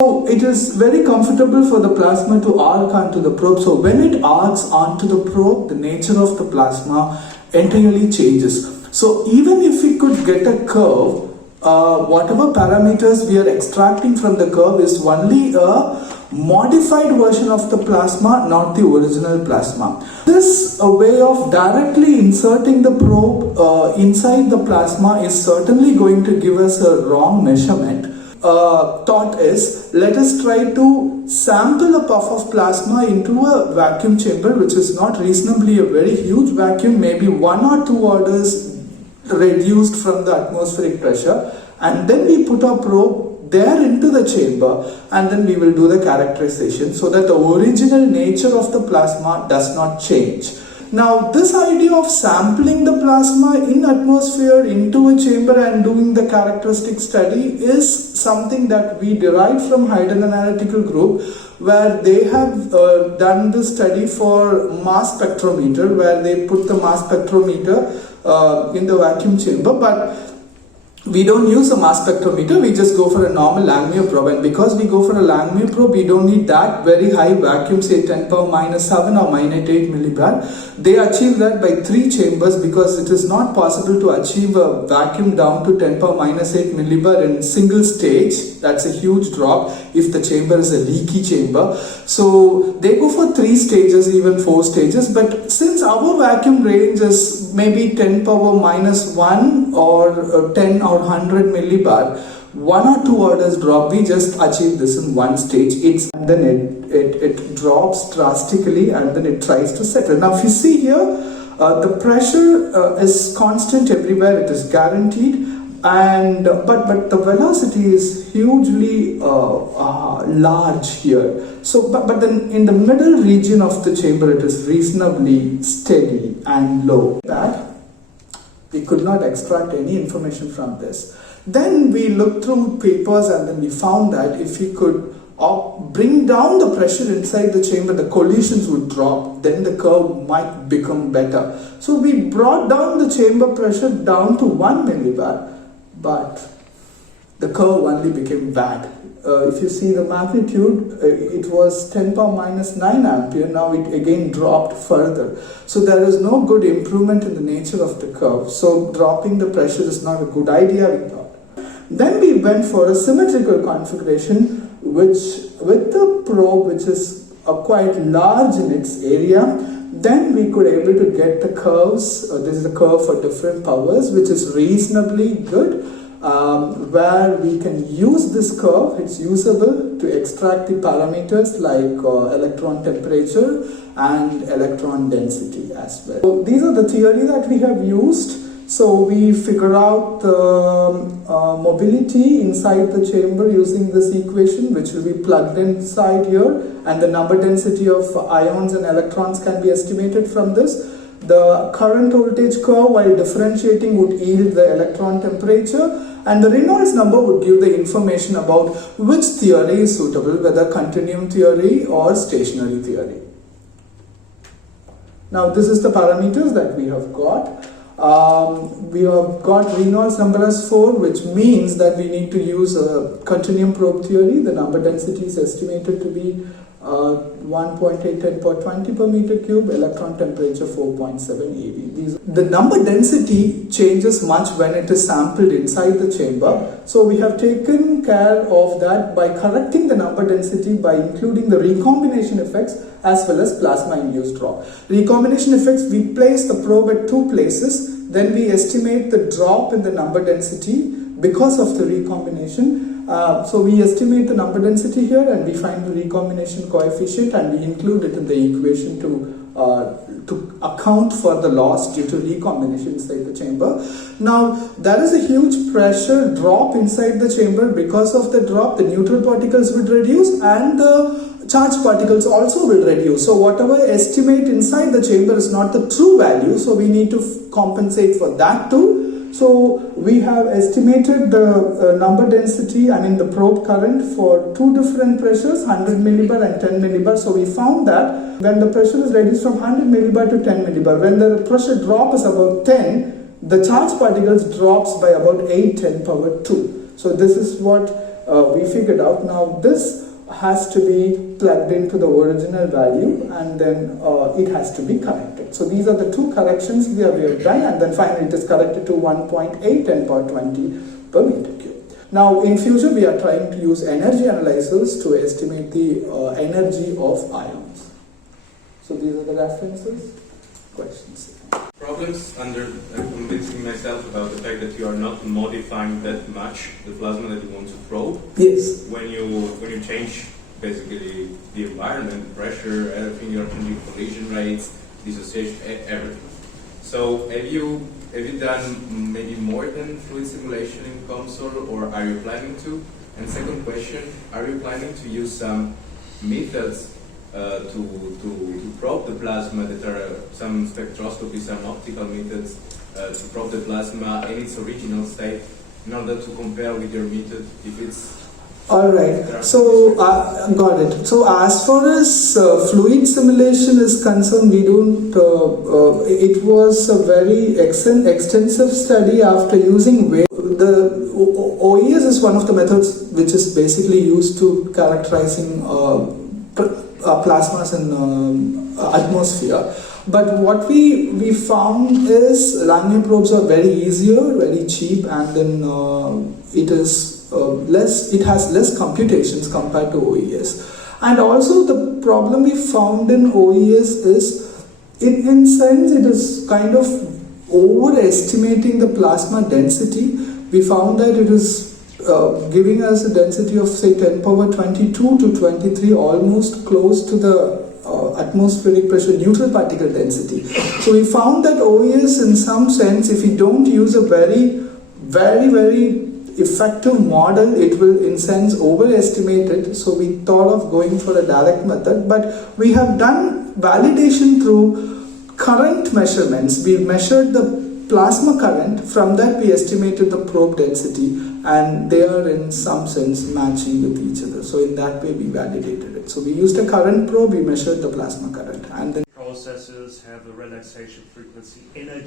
So it is very comfortable for the plasma to arc onto the probe. So when it arcs onto the probe, the nature of the plasma entirely changes. So even if we could get a curve, whatever parameters we are extracting from the curve is only a modified version of the plasma, not the original plasma. This way of directly inserting the probe inside the plasma is certainly going to give us a wrong measurement. Thought is, let us try to sample a puff of plasma into a vacuum chamber, which is not reasonably a very huge vacuum, maybe 1 or 2 orders reduced from the atmospheric pressure, and then we put our probe there into the chamber, and then we will do the characterization so that the original nature of the plasma does not change. Now, this idea of sampling the plasma in atmosphere into a chamber and doing the characteristic study is something that we derived from Hilton analytical group, where they have done the study for mass spectrometer, where they put the mass spectrometer in the vacuum chamber, but we don't use a mass spectrometer, we just go for a normal Langmuir probe, and because we go for a Langmuir probe, we don't need that very high vacuum, say 10 power minus 7 or minus 8 millibar. They achieve that by 3 chambers, because it is not possible to achieve a vacuum down to 10 power minus 8 millibar in single stage. That's a huge drop if the chamber is a leaky chamber. So they go for 3 stages, even 4 stages, but since our vacuum range is maybe 10 power minus 1 or 10 or 100 millibar, 1 or 2 orders drop, we just achieve this in 1 stage. And then it drops drastically, and then it tries to settle. Now if you see here, the pressure is constant everywhere, it is guaranteed, and but the velocity is hugely large here. So but then in the middle region of the chamber, it is reasonably steady and low. That we could not extract any information from this. Then we looked through papers, and then we found that if we could bring down the pressure inside the chamber, the collisions would drop, then the curve might become better. So we brought down the chamber pressure down to 1 millibar, but the curve only became bad. If you see the magnitude, it was 10 power minus 9 ampere, now it again dropped further. So there is no good improvement in the nature of the curve. So dropping the pressure is not a good idea, we thought. Then we went for a symmetrical configuration, which with the probe, which is quite large in its area, then we could able to get the curves. This is the curve for different powers, which is reasonably good, where we can use this curve. It's usable to extract the parameters like electron temperature and electron density as well. So these are the theory that we have used. So we figure out the mobility inside the chamber using this equation, which will be plugged inside here, and the number density of ions and electrons can be estimated from this. The current voltage curve, while differentiating, would yield the electron temperature, and the Reynolds number would give the information about which theory is suitable, whether continuum theory or stationary theory. Now this is the parameters that we have got. We have got Reynolds number as 4, which means that we need to use a continuum probe theory. The number density is estimated to be 1.8 10 per 20 per meter cube, electron temperature 4.7 eV. The number density changes much when it is sampled inside the chamber. So we have taken care of that by correcting the number density by including the recombination effects as well as plasma induced drop. Recombination effects, we place the probe at 2 places, then we estimate the drop in the number density because of the recombination. So we estimate the number density here, and we find the recombination coefficient, and we include it in the equation to account for the loss due to recombination inside the chamber. Now there is a huge pressure drop inside the chamber. Because of the drop, the neutral particles will reduce and the charged particles also will reduce. So whatever estimate inside the chamber is not the true value, so we need to compensate for that too. So we have estimated the number density, the probe current for 2 different pressures, 100 millibar and 10 millibar. So we found that when the pressure is reduced from 100 millibar to 10 millibar, when the pressure drop is about 10, the charged particles drops by about 8 10 power 2. So this is what we figured out. Now this has to be plugged into the original value, and then it has to be corrected. So these are the two corrections we have done, and then finally it is corrected to 1.8 10 power 20 per meter cube. Now in future we are trying to use energy analyzers to estimate the energy of ions. So these are the references. Questions? Problems under convincing myself about the fact that you are not modifying that much the plasma that you want to probe. Yes. When you change basically the environment, pressure, everything, you're changing collision rates, dissociation, everything. So have you done maybe more than fluid simulation in COMSOL, or are you planning to? And second question, are you planning to use some methods to probe the plasma, that are some spectroscopy, some optical methods to probe the plasma in its original state, in order to compare with your method if it's... Alright, so got it. So as far as fluid simulation is concerned, we don't, it was a very extensive study after using the OES is one of the methods which is basically used to characterizing plasmas in atmosphere. But what we found is Raman probes are very easier, very cheap, and then it has less computations compared to OES. And also the problem we found in OES is, in sense, it is kind of overestimating the plasma density. We found that it is giving us a density of say 10 power 22 to 23, almost close to the atmospheric pressure neutral particle density. So we found that OES, in some sense, if we don't use a very effective model, it will in sense overestimate it. So we thought of going for a direct method, but we have done validation through current measurements. We measured the plasma current, from that we estimated the probe density, and they are in some sense matching with each other. So in that way we validated it. So we used a current probe, we measured the plasma current, and then processes have a relaxation frequency energy